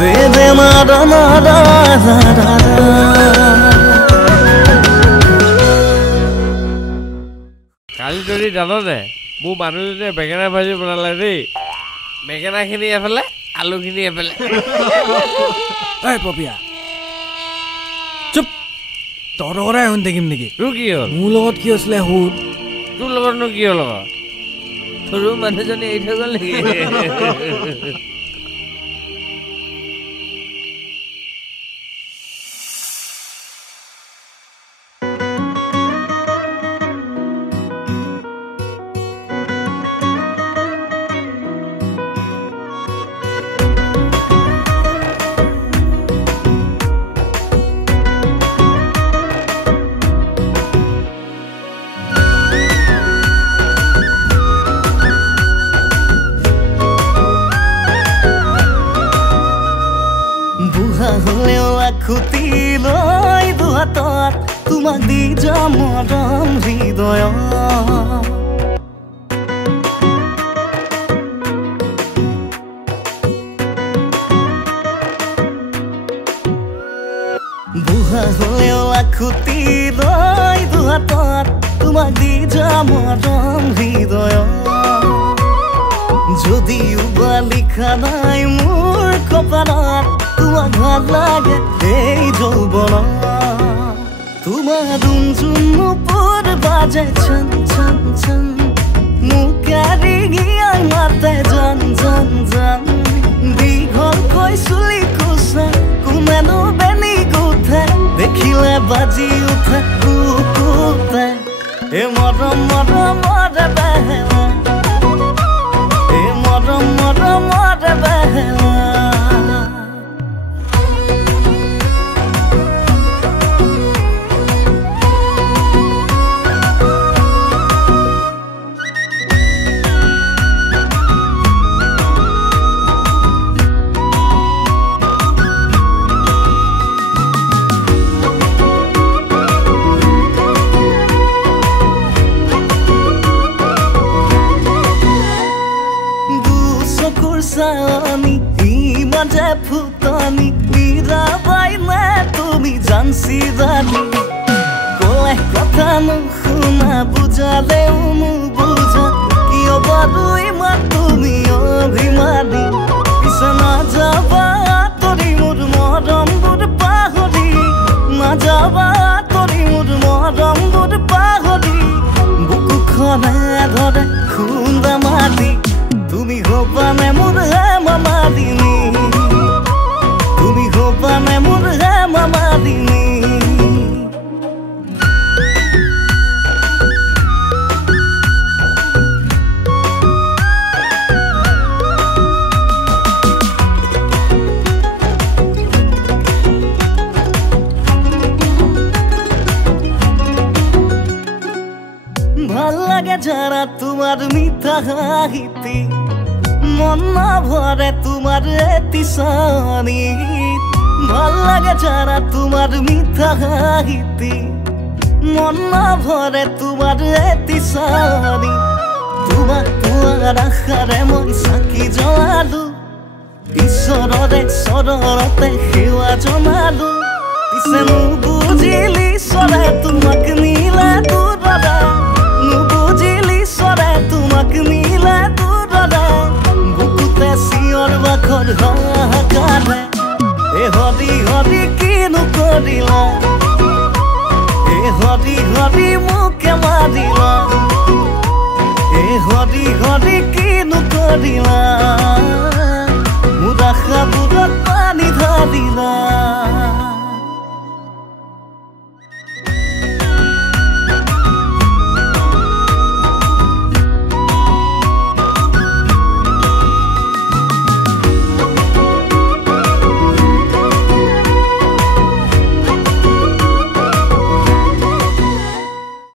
দে দে মাৰা মাৰা কালি যদি জাননে মোৰ মানুহজনীয়ে বেঙেনা ভাজি বনালে দেই বেঙেনাখিনি এফালে আলুখিনি এফালে এই পপিয়া চুপ তোৰ লগতে শুনি থাকিম নেকি তোৰ কি হ'ল মোৰ লগত কি হৈছিলে শুন তোৰ লগতনো কি হ'ল আকৌ তোৰ মানুহজনী এৰি থৈ গ'ল নেকি খুটি লৈ দুহাতত তোমাক দি যাম মৰম হৃদয় বুঢ়া হলেও খুটি লৈ দুহাতত তোমাক দি যাম মৰম হৃদয় যদিও বা লিখা নাই মোৰ কপালত তোমাক ভাল লাগে এই যৌৱন তোমাৰ দুনচুন ওপৰ বাজে ছন ছন ছন মোক ৰিঙিয়াই মাতে জান জান জান দীঘলকৈ চুলি কোচা কোনেনো বেনি গোঠে দেখিলে বাজি উঠে কুকুতে এ মৰম মৰম মৰে বেহেলা এ মৰম মৰম মৰে বেহেলা Sani, imanje futani, mirabai me tumi jansi dani. Kole kotha nu khuna bujale nu buja, kiyo badu iman tumi obhimani. Isana jaba tori mur moram bud pahori, na jaba tori mur moram bud pahori. Buku khone dhore khunda mati. তুমি হোপানে মোৰ হে মামাদিনী তুমি হোপানে মোৰ হে মামাদিনী ভাল লাগে যারা তোমার মিঠা হাহিতি মন না ভরে তোমার এতিসানি ভাল লাগে যারা তোমার মিঠা হাহিতি মন না ভরে তোমার এতিসানি তোমার আশাৰে মই চাকি জ্বলালো ঈশ্বৰৰে চৰণতে সেৱা জনালো পিছে নুবুজিলি ঈশ্বৰে তোমাক নিলে দূৰৰে নুবুজিলি ঈশ্বৰে তোমাক নিলে দূৰৰে বুকুতে চিঞৰ বাখৰ হাহাকাৰে এ হৰি হৰি কিনো কৰিলা এ হৰি হৰি মোকে মাৰিলা এ হৰি হৰি কিনো কৰিলা